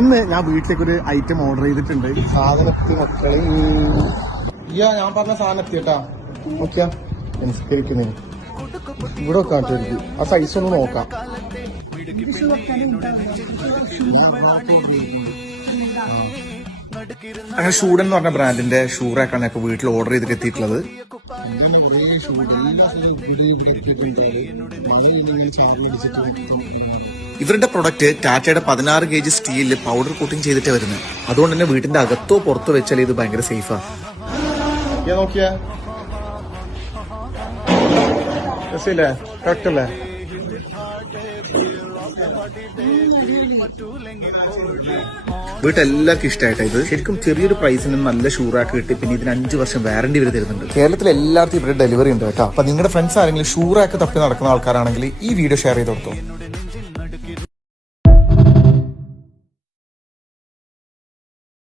ഇന്ന് ഞാൻ വീട്ടിലേക്ക് ഒരു ഐറ്റം ഓർഡർ ചെയ്തിട്ടുണ്ട്. സാധനത്തിന് മക്കളെ ഞാൻ പറഞ്ഞ സാധനം എത്തിയട്ടാ. നോക്കിയാ സംസ്കരിക്കുന്നതിന് ഇവിടെ കാണിച്ചു. ആ സൈസ് ഒന്ന് നോക്കാം. അങ്ങനെ ഷൂഡൻ എന്ന് പറഞ്ഞ ബ്രാൻഡിന്റെ ഷൂ റാക്കാണ് ഇപ്പൊ വീട്ടിൽ ഓർഡർ ചെയ്തിട്ട് എത്തിയിട്ടുള്ളത്. ഇവരുടെ പ്രൊഡക്റ്റ് ടാറ്റയുടെ 16 kg സ്റ്റീലിൽ പൗഡർ കോട്ടിംഗ് ചെയ്തിട്ടേ വരുന്നത്. അതുകൊണ്ട് തന്നെ വീട്ടിന്റെ അകത്തോ പുറത്തോ വെച്ചാൽ ഇത് ഭയങ്കര സേഫാ. നോക്കിയാ കറക്റ്റല്ലേ? വീട്ടിലെല്ലാവർക്കും ഇഷ്ടമായിട്ടാ ഇത്. ശരിക്കും ചെറിയൊരു പ്രൈസിന് നല്ല ഷൂറാക്ക് കിട്ടി. പിന്നെ ഇതിന് 5 വർഷം വാറന്റി വരെ തരുന്നുണ്ട്. കേരളത്തിൽ എല്ലാവർക്കും ഇവിടെ ഡെലിവറി ഉണ്ട് കേട്ടോ. അപ്പൊ നിങ്ങളുടെ ഫ്രണ്ട്സ് ആരെങ്കിലും ഷൂറാക്ക് തപ്പി നടക്കുന്ന ആൾക്കാരാണെങ്കിൽ ഈ വീഡിയോ ഷെയർ ചെയ്ത് കൊടുത്തോ.